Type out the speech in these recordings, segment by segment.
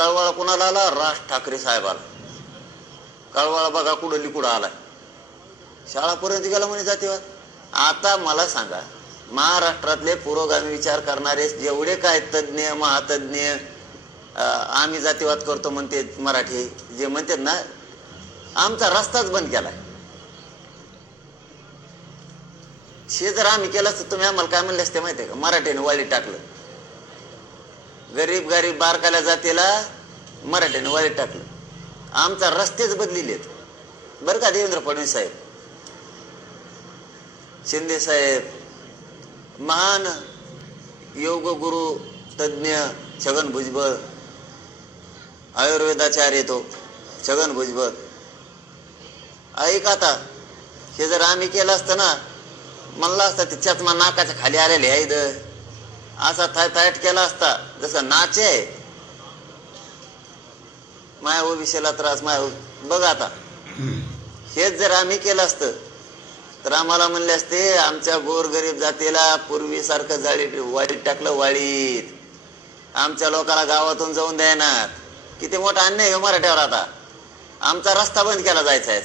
कळवाळा कुणाला आला? राज ठाकरे साहेबाला. कळवाळा बघा कुठं लिकुडं आलाय. शाळापर्यंत गेला म्हणे जातीवाद आता मला सांगा महाराष्ट्रातले पुरोगामी विचार करणारे जेवढे काय तज्ज्ञ महातज्ज्ञ आम्ही जातीवाद करतो म्हणते मराठी जे म्हणतात ना आमचा रस्ताच बंद केलाय. हे जर आम्ही केलं असतं तुम्ही आम्हाला काय म्हणले असते माहितीये का? मराठीने वाळी टाकलं. गरीब गरीब बारकाल्या जातीला मराठीने वाईट टाकलं. आमचा रस्तेच बदलिलेत बरं का देवेंद्र फडणवीस साहेब? शिंदे साहेब महान योग गुरु तज्ज्ञ छगन भुजबळ आयुर्वेदाचार्य तो छगन भुजबळ. ऐक आता हे जर आम्ही केलं असतं ना म्हणलं असतं ते चष्मा नाकाच्या खाली आलेले आहे इथं. असा थाय थायट केला असता. जसं नाचे. आहे माया ओबीसीला त्रास माया बघ आता. हेच जर आम्ही केलं असतं तर आम्हाला म्हणले असते आमच्या गोरगरीब जातीला पूर्वीसारखं जाळी वाळीत टाकलं वाळीत. आमच्या लोकांना गावातून जाऊन द्यायनात किती मोठा अन्याय आहे मराठ्यावर आता. आमचा रस्ता बंद केला जायचा आहे.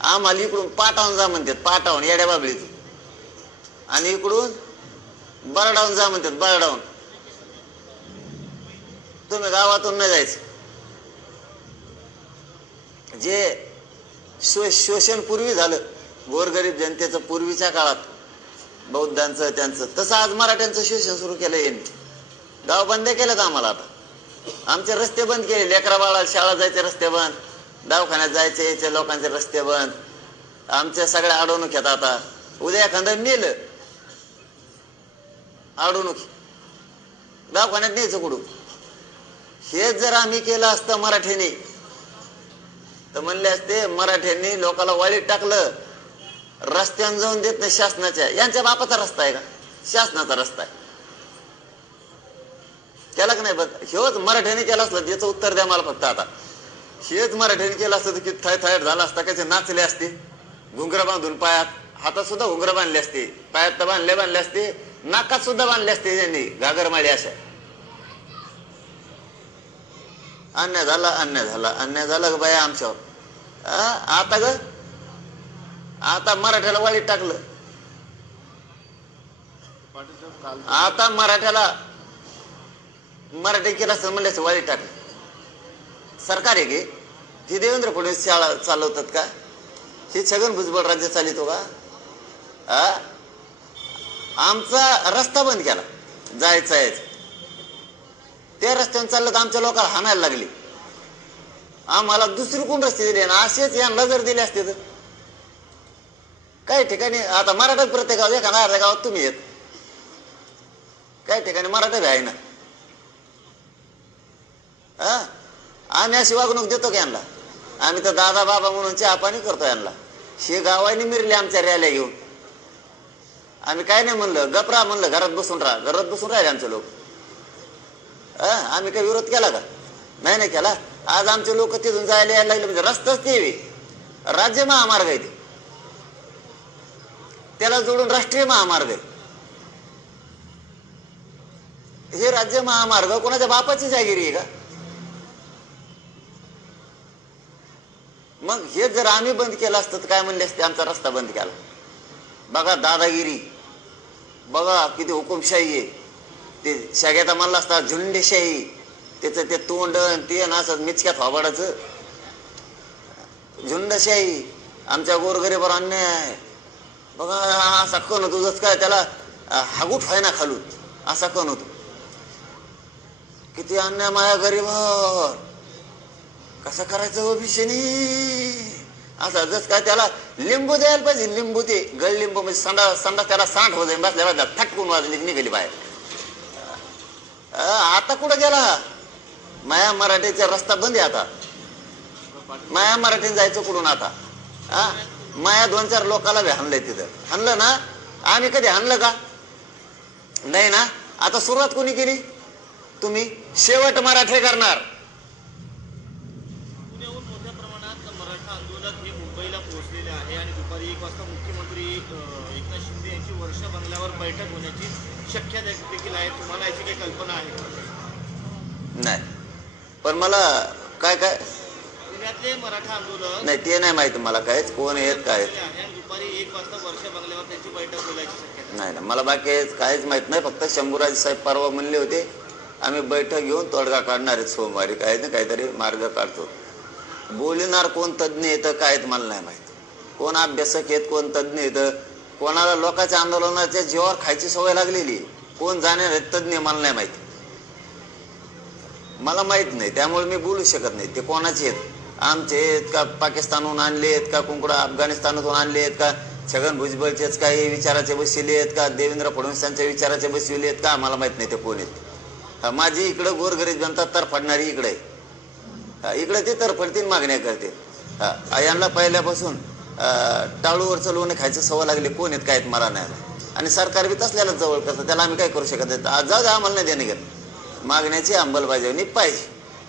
आम्हाला इकडून पाटावून जा म्हणतात पाटावून येड्या बाबळीतून. आणि इकडून बरडावून जा म्हणतात बरडावून तुम्ही गावातून नाही जायचं. जे शो शोषण पूर्वी झालं गोरगरीब जनतेचं पूर्वीच्या काळात बौद्धांचं त्यांचं तसं आज मराठ्यांचं शोषण सुरू केलं यांनी. गाव बंद केलं आम्हाला आता. आमचे रस्ते बंद केले लेकरा बाळा शाळा जायचे रस्ते बंद. दवाखान्यात जायचे यायचे लोकांचे रस्ते बंद. आमच्या सगळ्या अडवणूक येतात आता. उद्या एखादं नेलं अडवणूक दवाखान्यात न्यायचं कुठून हेच जर आम्ही केलं असतं मराठीने तर म्हणले असते मराठ्यांनी लोकाला वाळीत टाकलं रस्त्यानं जाऊन देत नाही शासनाच्या. यांच्या बापाचा रस्ता आहे का? शासनाचा रस्ता आहे. केला का नाही बघ? हेच मराठ्याने केलं असलं याचं उत्तर द्या मला फक्त आता. हेच मराठ्याने केलं असतं की थाय थायट झाला असता कसे नाचले असते. घुंगरं बांधून पायात हातात सुद्धा घुंगरा बांधले असते. पायात तर बांधले बांधले असते. नाकात सुद्धा बांधले असते त्यांनी. घागरमाळी अशा. अन्य झाला अन्य झाला. अन्य झाला ग बाया आमच्यावर? आता ग आता मराठ्याला वाळीत टाकलं. आता मराठ्याला मराठी केलं असतं म्हणल्याचं वाळीत टाकलं. सरकार आहे की? ती देवेंद्र फडणवीस शाळा चालवतात का? हे छगन भुजबळ राज्य चालितो का? आ? आमचा रस्ता बंद केला. जायचा यायचा त्या रस्त्यावर चाललं तर आमच्या लोकांना हाणायला लागली. आम्हाला दुसरी कोण रस्ते दिले? ना असेच यांना जर दिले असते तर. काही ठिकाणी आता मराठा प्रत्येक गावात एखादा अर्ध्या गावात तुम्ही येत. काही ठिकाणी मराठा बी आहे ना. हा? आम्ही अशी वागणूक देतो की यांना? आम्ही तर दादा बाबा म्हणून चहा पाणी करतो यांना. हे गावाने मिरले आमच्या रॅल्या घेऊन. आम्ही काय नाही म्हणलं गपरा म्हणलं घरात बसून राहा. घरात बसून राहिले आमचे लोक. हा आम्ही काय विरोध केला का? नाही नाही केला. आज आमचे लोक तिथून जायला यायला लागले म्हणजे रस्ताच ते राज्य महामार्ग आहे ते. त्याला जोडून राष्ट्रीय महामार्ग आहे. हे राज्य महामार्ग कोणाच्या बापाची जागिरी आहे का? मग हे जर आम्ही बंद केलं असतं तर काय म्हणले असते आमचा रस्ता बंद केला? बघा दादागिरी. बघा किती हुकुमशाही आहे. ते सगळ्यात म्हणलं असता झुंडेशाही. त्याचं ते तोंड ते ना असं मिचक्यात फाबाडाचं झुंडशाही. आमच्या गोरगरीबर अन्याय आहे. बघा असा कण होतो जस काय त्याला हागूट व्हाय ना खालून. असा कण होतो. किती अन्याय माया गरीबर कसं करायचं हो भीषणी असं जस काय त्याला लिंबू द्यायला पाहिजे लिंबू ते गळ लिंबू म्हणजे संडा संडा त्याला सांड हो जाईल बसल्या बसल्या थटकून वाजली निघाली बाहेर. आता कुठं गेला? माया मराठीचा रस्ता बंद आहे आता. माया मराठीने जायचं कुठून आता? हा माया दोन चार लोकाला बी हाणलंय तिथं. हाणलं ना? आम्ही कधी हाणलं का? नाही ना? आता सुरुवात कोणी केली? तुम्ही? शेवट मराठे करणार पुण्याहून मोठ्या प्रमाणात मराठा आंदोलक हे मुंबईला पोहोचलेले आहे आणि दुपारी एक वाजता मुख्यमंत्री एकनाथ शिंदे यांची वर्षा बंगल्यावर बैठक होण्याची शक्यता देखील आहे. तुम्हाला याची काही कल्पना आहे नाही. पण मला काय काय? पुण्यातले मराठा आंदोलक नाही ते नाही माहिती मला काहीच कोण आहेत काय. आहे दुपारी एक वाजता वर्षा बंगल्यावर त्यांची बैठक बोलायची शक्यता नाही नाही. मला बाकी हेच काहीच माहीत नाही. फक्त शंभूराज साहेब परवा म्हणले होते आम्ही बैठक घेऊन तोडगा काढणार आहेत सोमवारी. काही ना काहीतरी मार्ग काढतो. बोलणार कोण तज्ज्ञ येतं काय मला नाही माहीत. कोण अभ्यासक आहेत कोण तज्ज्ञ आहेत कोणाला लोकांच्या आंदोलनाच्या जीवावर खायची सवय लागलेली कोण जाणार आहेत तज्ज्ञ मला नाही माहिती. मला माहीत नाही त्यामुळे मी बोलू शकत नाही ते कोणाचे आहेत? आमचे आहेत का पाकिस्तानहून आणले आहेत का कुंकडा अफगाणिस्तानातून आणले आहेत का? छगन भुजबळचेच काही विचाराचे बसविले आहेत का? देवेंद्र फडणवीसांच्या विचाराचे बसविले आहेत का? आम्हाला माहीत नाही ते कोण आहेत. माझी इकडं गोरगरीब जनता तरफडणारी इकडे आहे. इकडे ते तरफडतील मागण्या करते हा यांना पहिल्यापासून टाळूवरचं टाळूवर खायचं सवय लागली कोण आहेत काय आहेत मला नाही आणि सरकार बी तसल्याला जवळ करतं त्याला आम्ही काय करू शकत नाही. आज जाऊ द्या आम्हाला नाही देणे घेत. मागण्याची अंमलबजावणी पाहिजे.